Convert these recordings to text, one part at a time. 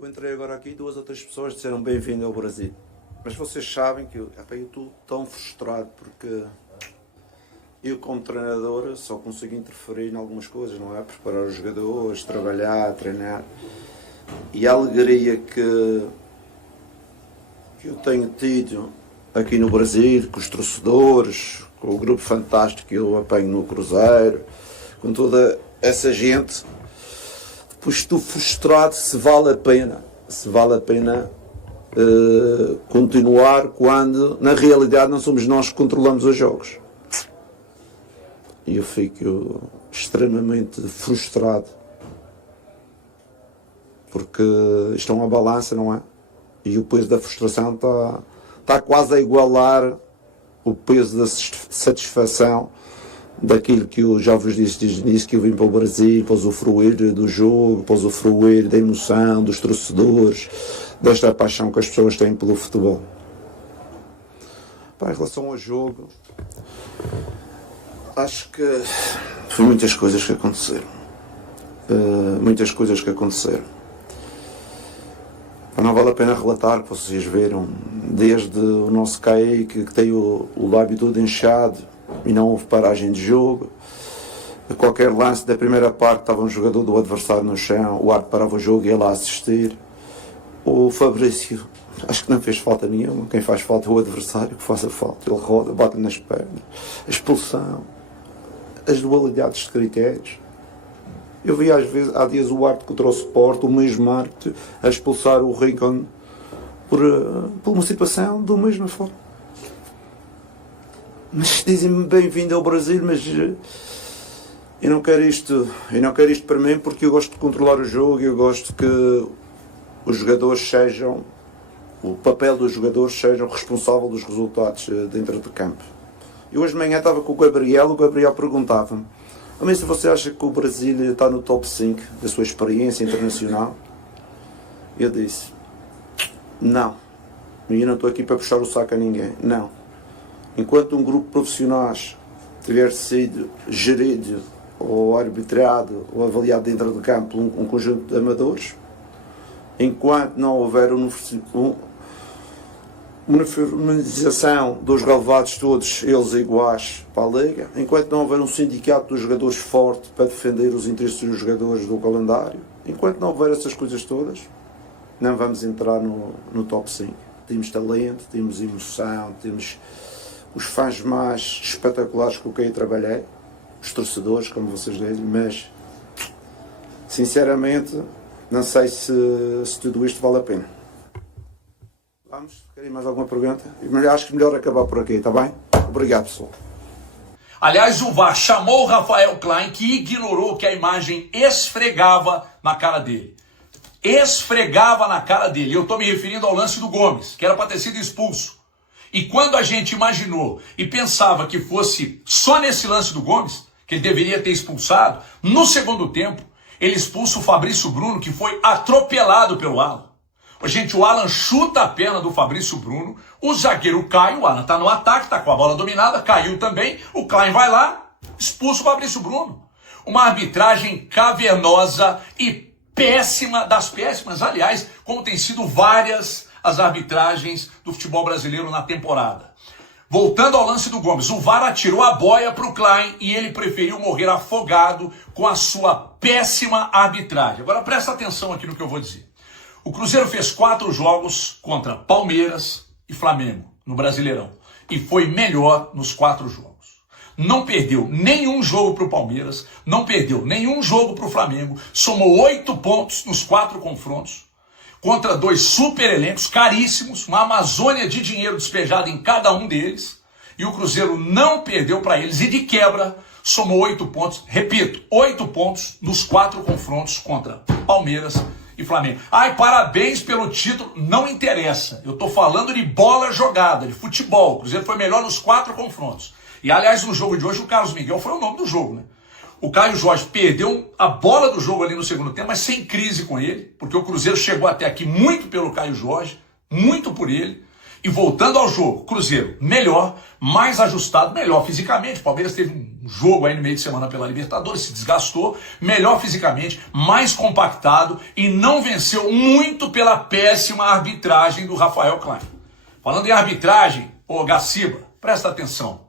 Eu entrei agora aqui e 2 ou 3 pessoas disseram bem-vindo ao Brasil. Mas vocês sabem que eu estou tão frustrado porque eu, como treinador, só consigo interferir em algumas coisas, não é? Preparar os jogadores, trabalhar, treinar. E a alegria que eu tenho tido aqui no Brasil, com os torcedores, com o grupo fantástico que eu apanho no Cruzeiro, com toda essa gente, depois estou frustrado se vale a pena continuar quando na realidade não somos nós que controlamos os jogos. E eu fico extremamente frustrado porque isto é uma balança, não é? E o peso da frustração está quase a igualar o peso da satisfação daquilo que eu já vos disse desde o início, que eu vim para o Brasil para usufruir do jogo, para usufruir da emoção, dos torcedores, desta paixão que as pessoas têm pelo futebol. Em relação ao jogo, acho que foi muitas coisas que aconteceram. Não vale a pena relatar, que vocês viram, desde o nosso Kaique, que tem o lábio todo inchado e não houve paragem de jogo. A qualquer lance da primeira parte estava um jogador do adversário no chão, o árbitro parava o jogo e ia lá assistir. O Fabrício, acho que não fez falta nenhuma. Quem faz falta é o adversário que faz a falta. Ele roda, bate-lhe nas pernas. A expulsão, as dualidades de critérios. Eu vi há dias o árbitro contra o Sport, o mesmo árbitro, a expulsar o Rincon por uma situação da mesma forma. Mas dizem-me bem-vindo ao Brasil, mas eu não quero isto para mim, porque eu gosto de controlar o jogo, eu gosto que os jogadores sejam, o papel dos jogadores sejam responsável dos resultados dentro de campo. Eu hoje de manhã estava com o Gabriel perguntava-me: mas se você acha que o Brasil está no top 5 da sua experiência internacional? Eu disse: não. E eu não estou aqui para puxar o saco a ninguém. Não. Enquanto um grupo de profissionais tiver sido gerido, ou arbitrado, ou avaliado dentro de campo um conjunto de amadores, enquanto não houver uma uniformização dos relevados todos eles iguais para a Liga, enquanto não houver um sindicato dos jogadores forte para defender os interesses dos jogadores do calendário, enquanto não houver essas coisas todas, não vamos entrar no top 5. Temos talento, temos emoção, temos os fãs mais espetaculares com quem eu trabalhei, os torcedores, como vocês dizem, mas sinceramente não sei se tudo isto vale a pena. Vamos? Querem mais alguma pergunta? Acho que melhor acabar por aqui, está bem? Obrigado, pessoal. Aliás, o VAR chamou o Rafael Klein, que ignorou que a imagem esfregava na cara dele. Esfregava na cara dele. Eu estou me referindo ao lance do Gomes, que era para ter sido expulso. E quando a gente imaginou e pensava que fosse só nesse lance do Gomes, que ele deveria ter expulsado, no segundo tempo, ele expulsa o Fabrício Bruno, que foi atropelado pelo Alan. Gente, o Alan chuta a perna do Fabrício Bruno, o zagueiro cai, o Alan está no ataque, está com a bola dominada, caiu também, o Klein vai lá, expulsa o Fabrício Bruno. Uma arbitragem cavernosa e péssima, das péssimas, aliás, como tem sido várias as arbitragens do futebol brasileiro na temporada. Voltando ao lance do Gomes, o VAR atirou a boia para o Klein e ele preferiu morrer afogado com a sua péssima arbitragem. Agora presta atenção aqui no que eu vou dizer. O Cruzeiro fez 4 jogos contra Palmeiras e Flamengo no Brasileirão e foi melhor nos 4 jogos. Não perdeu nenhum jogo para o Palmeiras, não perdeu nenhum jogo para o Flamengo, somou 8 pontos nos 4 confrontos contra 2 super elencos caríssimos, uma amazônia de dinheiro despejado em cada um deles, e o Cruzeiro não perdeu para eles e de quebra somou 8 pontos, repito, 8 pontos nos 4 confrontos contra Palmeiras e Flamengo. Ai, parabéns pelo título, não interessa. Eu estou falando de bola jogada, de futebol. O Cruzeiro foi melhor nos 4 confrontos. E aliás, no jogo de hoje, o Carlos Miguel foi o nome do jogo, né? O Caio Jorge perdeu a bola do jogo ali no segundo tempo, mas sem crise com ele, porque o Cruzeiro chegou até aqui muito pelo Caio Jorge, muito por ele. E voltando ao jogo, Cruzeiro melhor, mais ajustado, melhor fisicamente. O Palmeiras teve um jogo aí no meio de semana pela Libertadores, se desgastou, melhor fisicamente, mais compactado e não venceu muito pela péssima arbitragem do Rafael Klein. Falando em arbitragem, ô Gaciba, presta atenção.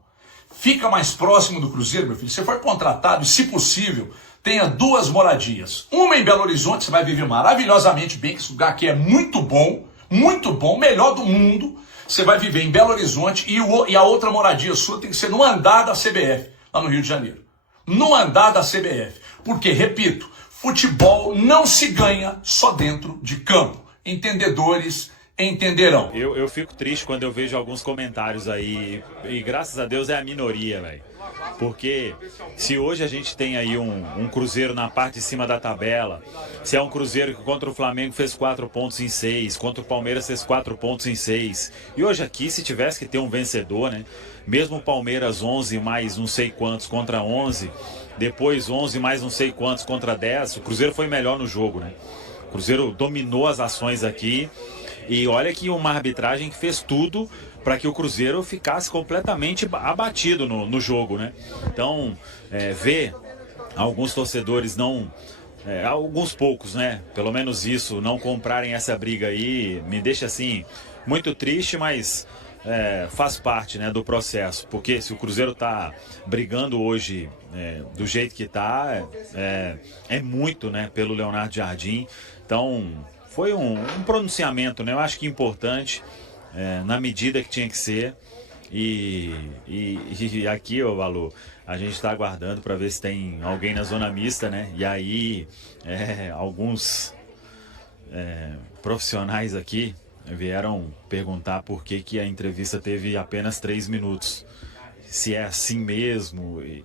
Fica mais próximo do Cruzeiro, meu filho. Você foi contratado e, se possível, tenha 2 moradias. Uma em Belo Horizonte, você vai viver maravilhosamente bem, que esse lugar aqui é muito bom, melhor do mundo. Você vai viver em Belo Horizonte e a outra moradia sua tem que ser no andar da CBF, lá no Rio de Janeiro. No andar da CBF. Porque, repito, futebol não se ganha só dentro de campo. Entendedores entenderão. Eu fico triste quando eu vejo alguns comentários aí, e graças a Deus é a minoria, velho. Porque se hoje a gente tem aí um Cruzeiro na parte de cima da tabela, se é um Cruzeiro que contra o Flamengo fez 4 pontos em 6, contra o Palmeiras fez 4 pontos em 6, e hoje aqui, se tivesse que ter um vencedor, né? Mesmo o Palmeiras 11 mais não sei quantos contra 11, depois 11 mais não sei quantos contra 10, o Cruzeiro foi melhor no jogo, né? O Cruzeiro dominou as ações aqui, e olha que uma arbitragem que fez tudo para que o Cruzeiro ficasse completamente abatido no jogo, né? Então, ver alguns torcedores não... alguns poucos, né? Pelo menos isso, não comprarem essa briga aí, me deixa assim, muito triste, mas faz parte, né, do processo. Porque se o Cruzeiro tá brigando hoje do jeito que tá, é muito, né, pelo Leonardo Jardim. Então, foi um pronunciamento, né? Eu acho que importante, na medida que tinha que ser. E aqui, ô Valu, a gente está aguardando para ver se tem alguém na zona mista, né? E aí, alguns profissionais aqui vieram perguntar por que a entrevista teve apenas 3 minutos. Se é assim mesmo. E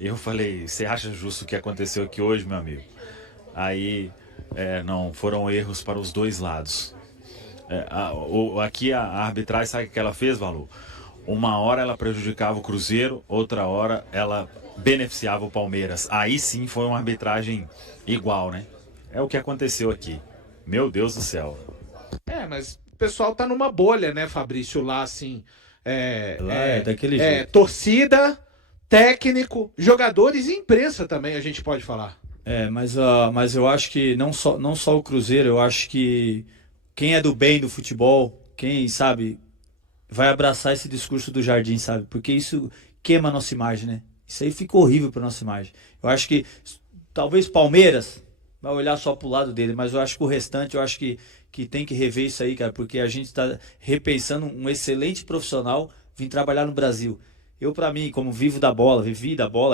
eu falei, você acha justo o que aconteceu aqui hoje, meu amigo? Aí, não, foram erros para os dois lados. Aqui a arbitragem, sabe o que ela fez, Valu? Uma hora ela prejudicava o Cruzeiro, outra hora ela beneficiava o Palmeiras. Aí sim foi uma arbitragem igual, né? É o que aconteceu aqui. Meu Deus do céu. Mas o pessoal tá numa bolha, né, Fabrício? Lá, assim... daquele jeito. Torcida, técnico, jogadores e imprensa também, a gente pode falar. Mas eu acho que não só o Cruzeiro, eu acho que quem é do bem do futebol, quem, sabe, vai abraçar esse discurso do Jardim, sabe? Porque isso queima a nossa imagem, né? Isso aí fica horrível para nossa imagem. Eu acho que talvez Palmeiras vai olhar só pro lado dele, mas eu acho que o restante, eu acho que tem que rever isso aí, cara, porque a gente está repensando um excelente profissional vir trabalhar no Brasil. Eu, para mim, como vivi da bola,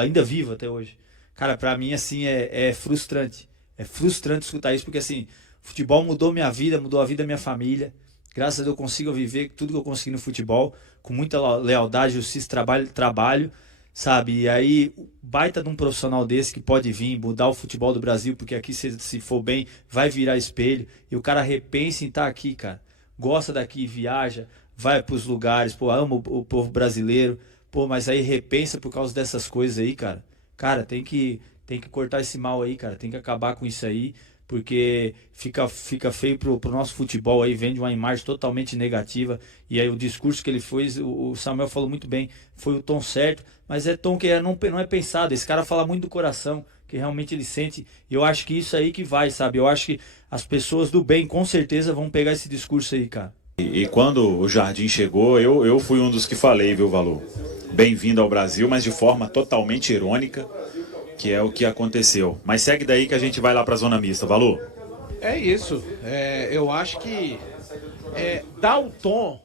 ainda vivo até hoje. Cara, pra mim, assim, é frustrante. É frustrante escutar isso, porque, assim, futebol mudou minha vida, mudou a vida da minha família. Graças a Deus eu consigo viver tudo que eu consegui no futebol, com muita lealdade, justiça, trabalho, sabe? E aí, baita de um profissional desse que pode vir, mudar o futebol do Brasil, porque aqui, se for bem, vai virar espelho. E o cara repensa em estar aqui, cara. Gosta daqui, viaja, vai pros lugares, ama o povo brasileiro. Mas aí repensa por causa dessas coisas aí, cara. Cara, tem que cortar esse mal aí, cara. Tem que acabar com isso aí, porque fica feio pro nosso futebol aí, vende uma imagem totalmente negativa. E aí o discurso que ele fez, o Samuel falou muito bem, foi o tom certo, mas é tom que não é pensado. Esse cara fala muito do coração, que realmente ele sente. E eu acho que isso aí que vai, sabe? Eu acho que as pessoas do bem, com certeza, vão pegar esse discurso aí, cara. E quando o Jardim chegou, eu fui um dos que falei, viu, Valu? Bem-vindo ao Brasil, mas de forma totalmente irônica, que é o que aconteceu. Mas segue daí que a gente vai lá para a zona mista, Valu. É isso. Eu acho que dá o tom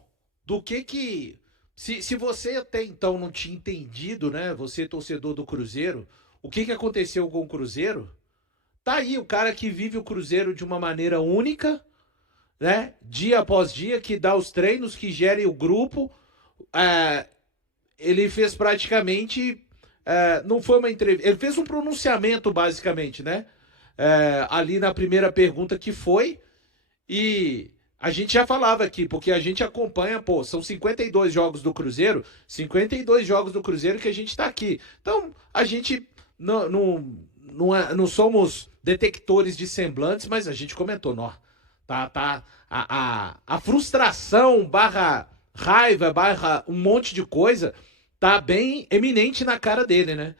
do que... Se você até então não tinha entendido, né? Você, torcedor do Cruzeiro, o que aconteceu com o Cruzeiro, tá aí o cara que vive o Cruzeiro de uma maneira única, né? Dia após dia, que dá os treinos, que gere o grupo. Ele fez praticamente... não foi uma entrevista, ele fez um pronunciamento basicamente, né? Ali na primeira pergunta que foi, e a gente já falava aqui, porque a gente acompanha, são 52 jogos do Cruzeiro, 52 jogos do Cruzeiro que a gente tá aqui. Então, a gente não somos detectores de semblantes, mas a gente comentou, A frustração barra raiva, barra um monte de coisa, tá bem eminente na cara dele, né?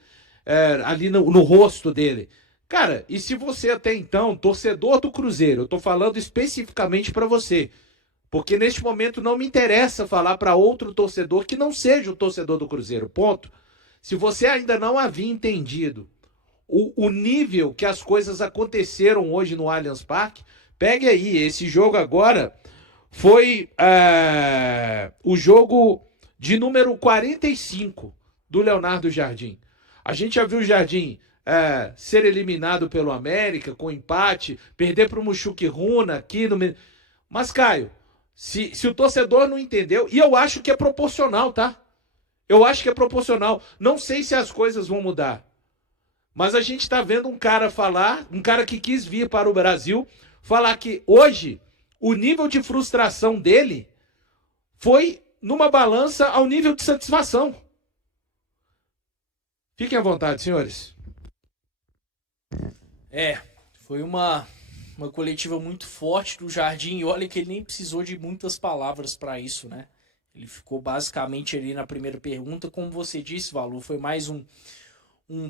Ali no rosto dele. Cara, e se você até então, torcedor do Cruzeiro, eu tô falando especificamente para você, porque neste momento não me interessa falar para outro torcedor que não seja o torcedor do Cruzeiro, ponto. Se você ainda não havia entendido o nível que as coisas aconteceram hoje no Allianz Parque, pegue aí, esse jogo agora foi o jogo de número 45 do Leonardo Jardim. A gente já viu o Jardim ser eliminado pelo América com empate, perder para o Mushuki Runa aqui no... Mas, Caio, se o torcedor não entendeu, e eu acho que é proporcional, tá? Eu acho que é proporcional. Não sei se as coisas vão mudar. Mas a gente está vendo um cara falar, um cara que quis vir para o Brasil, falar que hoje o nível de frustração dele foi numa balança ao nível de satisfação. Fiquem à vontade, senhores. Foi uma coletiva muito forte do Jardim, e olha que ele nem precisou de muitas palavras para isso, né? Ele ficou basicamente ali na primeira pergunta, como você disse, Valu, foi mais um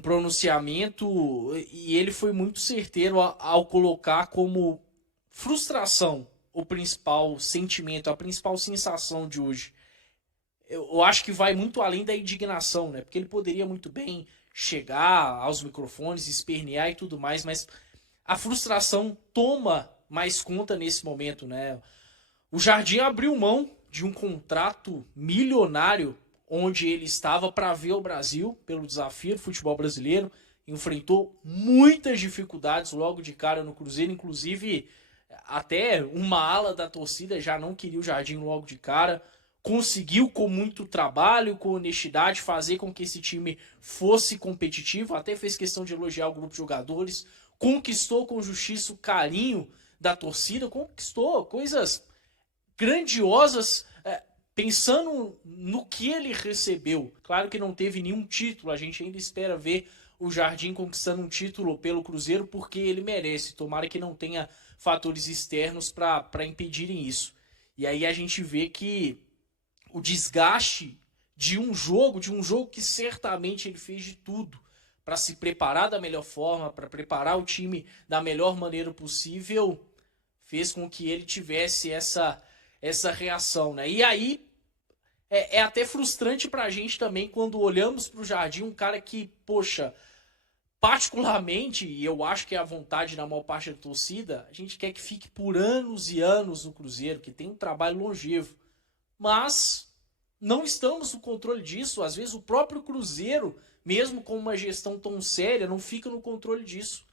pronunciamento, e ele foi muito certeiro ao colocar como frustração o principal sentimento, a principal sensação de hoje. Eu acho que vai muito além da indignação, né? Porque ele poderia muito bem chegar aos microfones, espernear e tudo mais, mas a frustração toma mais conta nesse momento, né? O Jardim abriu mão de um contrato milionário onde ele estava para ver o Brasil pelo desafio do futebol brasileiro, enfrentou muitas dificuldades logo de cara no Cruzeiro, inclusive até uma ala da torcida já não queria o Jardim logo de cara, conseguiu com muito trabalho, com honestidade, fazer com que esse time fosse competitivo, até fez questão de elogiar o grupo de jogadores, conquistou com justiça o carinho da torcida, conquistou coisas grandiosas, pensando no que ele recebeu. Claro que não teve nenhum título, a gente ainda espera ver o Jardim conquistando um título pelo Cruzeiro, porque ele merece, tomara que não tenha fatores externos para impedirem isso. E aí a gente vê que o desgaste de um jogo que certamente ele fez de tudo para se preparar da melhor forma, para preparar o time da melhor maneira possível, fez com que ele tivesse essa reação, né? E aí é até frustrante pra gente também quando olhamos pro Jardim, um cara que, poxa, particularmente, e eu acho que é a vontade da maior parte da torcida, a gente quer que fique por anos e anos no Cruzeiro, que tem um trabalho longevo. Mas não estamos no controle disso. Às vezes o próprio Cruzeiro, mesmo com uma gestão tão séria, não fica no controle disso.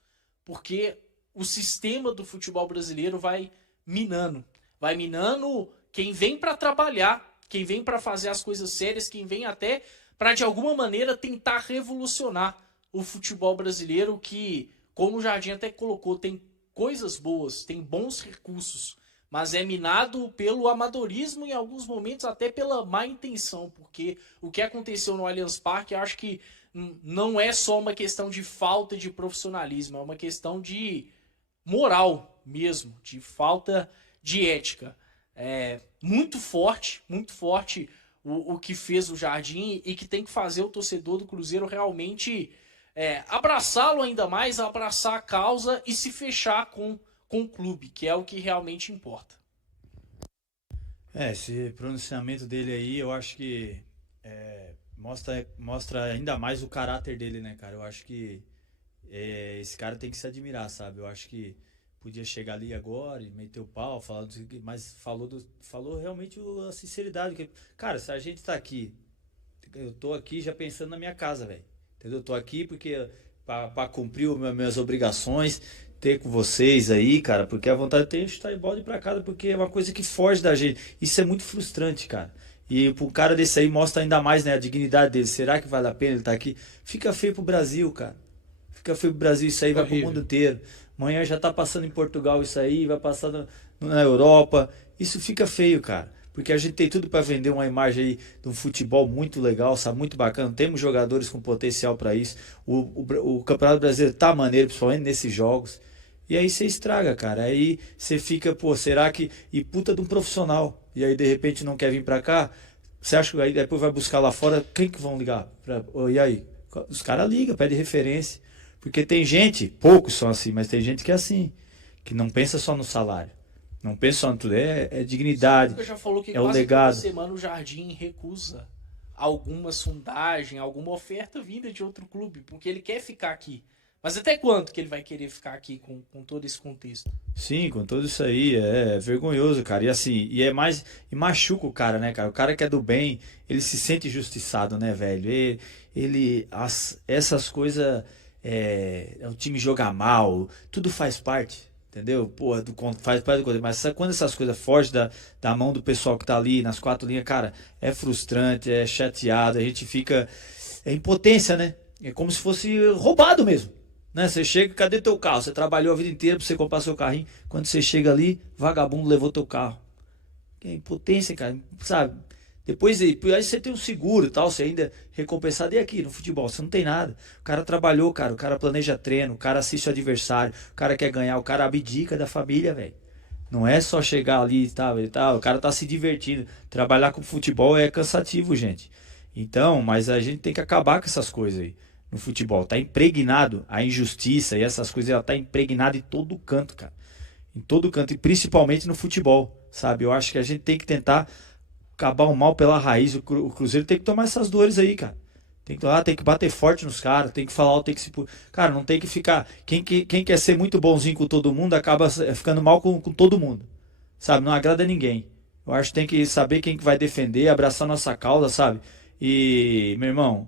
Porque o sistema do futebol brasileiro vai minando. Vai minando quem vem para trabalhar, quem vem para fazer as coisas sérias, quem vem até para, de alguma maneira, tentar revolucionar o futebol brasileiro, que, como o Jardim até colocou, tem coisas boas, tem bons recursos, mas é minado pelo amadorismo e, em alguns momentos, até pela má intenção, porque o que aconteceu no Allianz Parque, eu acho que não é só uma questão de falta de profissionalismo, é uma questão de moral mesmo, de falta de ética. É muito forte o que fez o Jardim, e que tem que fazer o torcedor do Cruzeiro realmente abraçá-lo ainda mais, abraçar a causa e se fechar com o clube, que é o que realmente importa. Esse pronunciamento dele aí, eu acho que mostra ainda mais o caráter dele, né, cara? Eu acho que esse cara tem que se admirar, sabe? Eu acho que podia chegar ali agora e meter o pau, mas falou realmente a sinceridade. Que, cara, se a gente tá aqui, eu tô aqui já pensando na minha casa, velho. Entendeu? Eu tô aqui porque pra cumprir as minhas obrigações, ter com vocês aí, cara, porque a vontade tem de chutar de balde pra casa, porque é uma coisa que foge da gente. Isso é muito frustrante, cara. E pro cara desse aí mostra ainda mais, né, a dignidade dele. Será que vale a pena ele estar aqui? Fica feio pro Brasil, cara. Fica feio pro Brasil, isso aí vai pro mundo inteiro. Amanhã já tá passando em Portugal isso aí, vai passar na Europa. Isso fica feio, cara. Porque a gente tem tudo para vender uma imagem aí de um futebol muito legal, sabe? Muito bacana. Temos jogadores com potencial para isso. O Campeonato Brasileiro tá maneiro, principalmente nesses jogos. E aí você estraga, cara. Aí você fica, pô, será que... E puta de um profissional. E aí de repente não quer vir pra cá. Você acha que aí depois vai buscar lá fora? Quem que vão ligar? E aí? Os caras ligam, pedem referência. Porque tem gente, poucos são assim, mas tem gente que é assim. Que não pensa só no salário. Não pensa só no tudo. É dignidade. Você já falou que é o quase legado. toda semana o Jardim recusa alguma sondagem, alguma oferta vinda de outro clube, porque ele quer ficar aqui. Mas até quanto que ele vai querer ficar aqui com todo esse contexto? Sim, com tudo isso aí, é vergonhoso, cara. E assim, e machuca o cara, né, cara? O cara que é do bem, ele se sente injustiçado, né, velho? Essas coisas, o time jogar mal, tudo faz parte, entendeu? Porra, faz parte do contexto. Mas quando essas coisas fogem da mão do pessoal que tá ali nas 4 linhas, cara, é frustrante, é chateado, a gente fica, impotência, né? É como se fosse roubado mesmo. Né? Você chega, cadê teu carro? Você trabalhou a vida inteira pra você comprar seu carrinho. Quando você chega ali, vagabundo levou teu carro. Que impotência, cara, sabe? Depois aí você tem um seguro e tal, você ainda é recompensado. E aqui no futebol, você não tem nada. O cara trabalhou, cara, o cara planeja treino, o cara assiste o adversário, o cara quer ganhar, o cara abdica da família, velho. Não é só chegar ali e tal, o cara tá se divertindo. Trabalhar com futebol é cansativo, gente. Então, mas a gente tem que acabar com essas coisas aí. No futebol, tá impregnado a injustiça e essas coisas, ela tá impregnada em todo canto, cara. Em todo canto, e principalmente no futebol, sabe? Eu acho que a gente tem que tentar acabar o mal pela raiz. O Cruzeiro tem que tomar essas dores aí, cara. Tem que bater forte nos caras, tem que falar, tem que se... Cara, não tem que ficar... Quem quer ser muito bonzinho com todo mundo, acaba ficando mal com todo mundo, sabe? Não agrada ninguém. Eu acho que tem que saber quem que vai defender, abraçar nossa causa, sabe? E, meu irmão...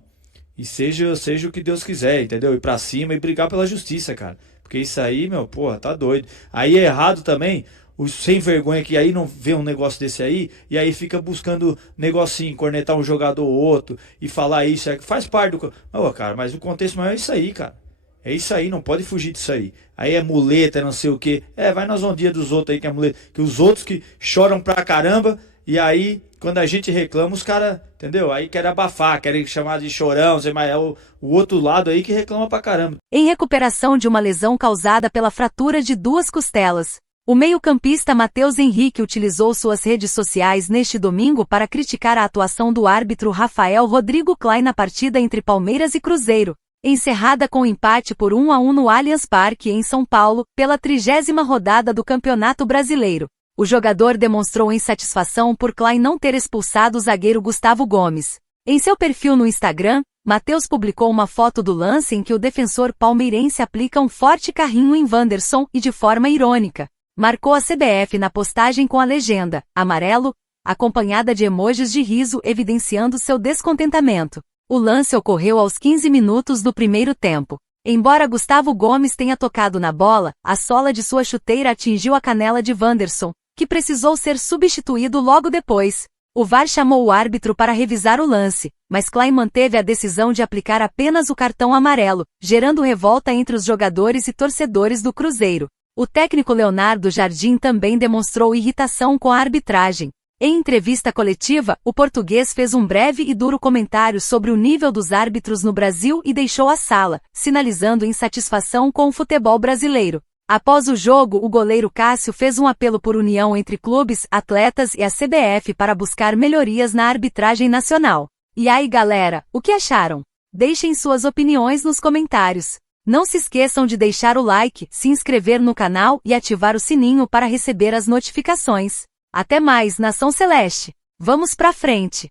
E seja o que Deus quiser, entendeu? Ir pra cima e brigar pela justiça, cara. Porque isso aí, meu, porra, tá doido. Aí é errado também, os sem vergonha que aí não vê um negócio desse aí, e aí fica buscando negocinho, cornetar um jogador ou outro, e falar isso, faz parte do... Ô, cara, mas o contexto maior é isso aí, cara. É isso aí, não pode fugir disso aí. Aí é muleta, não sei o quê. Vai nas ondinhas dos outros aí que é muleta. Que os outros que choram pra caramba, e aí... Quando a gente reclama, os caras, entendeu? Aí querem abafar, querem chamar de chorão, sei mais, é o outro lado aí que reclama pra caramba. Em recuperação de uma lesão causada pela fratura de 2 costelas, o meio-campista Matheus Henrique utilizou suas redes sociais neste domingo para criticar a atuação do árbitro Rafael Rodrigo Klein na partida entre Palmeiras e Cruzeiro, encerrada com empate por 1-1 no Allianz Parque em São Paulo, pela 30ª rodada do Campeonato Brasileiro. O jogador demonstrou insatisfação por Klein não ter expulsado o zagueiro Gustavo Gomes. Em seu perfil no Instagram, Matheus publicou uma foto do lance em que o defensor palmeirense aplica um forte carrinho em Wanderson e de forma irônica. Marcou a CBF na postagem com a legenda, amarelo, acompanhada de emojis de riso evidenciando seu descontentamento. O lance ocorreu aos 15 minutos do primeiro tempo. Embora Gustavo Gomes tenha tocado na bola, a sola de sua chuteira atingiu a canela de Wanderson, que precisou ser substituído logo depois. O VAR chamou o árbitro para revisar o lance, mas Klein manteve a decisão de aplicar apenas o cartão amarelo, gerando revolta entre os jogadores e torcedores do Cruzeiro. O técnico Leonardo Jardim também demonstrou irritação com a arbitragem. Em entrevista coletiva, o português fez um breve e duro comentário sobre o nível dos árbitros no Brasil e deixou a sala, sinalizando insatisfação com o futebol brasileiro. Após o jogo, o goleiro Cássio fez um apelo por união entre clubes, atletas e a CBF para buscar melhorias na arbitragem nacional. E aí, galera, o que acharam? Deixem suas opiniões nos comentários. Não se esqueçam de deixar o like, se inscrever no canal e ativar o sininho para receber as notificações. Até mais, Nação Celeste! Vamos pra frente!